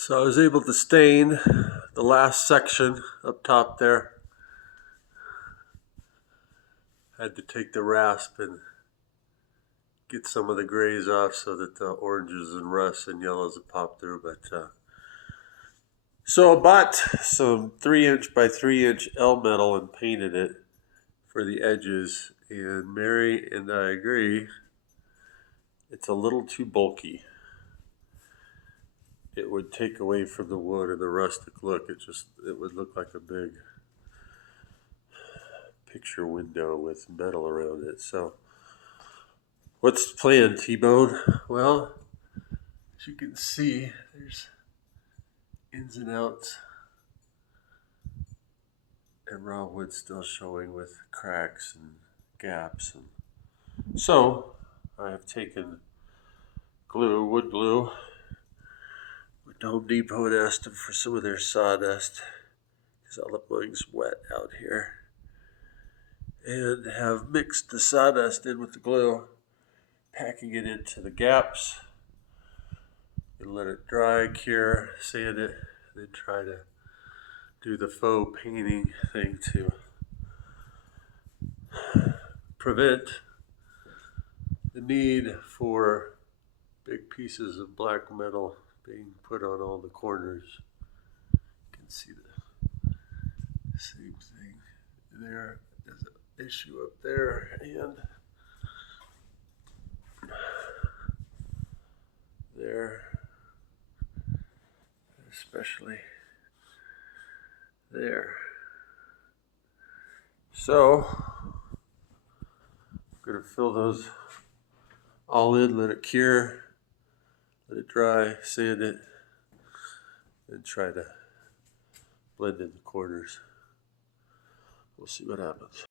So I was able to stain the last section up top there. Had to take the rasp and get some of the grays off so that the oranges and rusts and yellows would pop through. But so I bought some 3" by 3" L metal and painted it for the edges. And Mary and I agree, it's a little too bulky. It would take away from the wood and the rustic look. It would look like a big picture window with metal around it. So what's the plan, T-Bone? Well, as you can see, there's ins and outs, and raw wood still showing with cracks and gaps. And so I have taken glue, wood glue. Went to Home Depot and asked them for some of their sawdust because all the mowing's wet out here, and have mixed the sawdust in with the glue, packing it into the gaps, and let it dry, cure, sand it, then try to do the faux painting thing to prevent the need for big pieces of black metal being put on all the corners. You can see the same thing there. There's an issue up there, and there, especially there. So I'm going to fill those all in, let it cure, let it dry, sand it, and try to blend in the corners. We'll see what happens.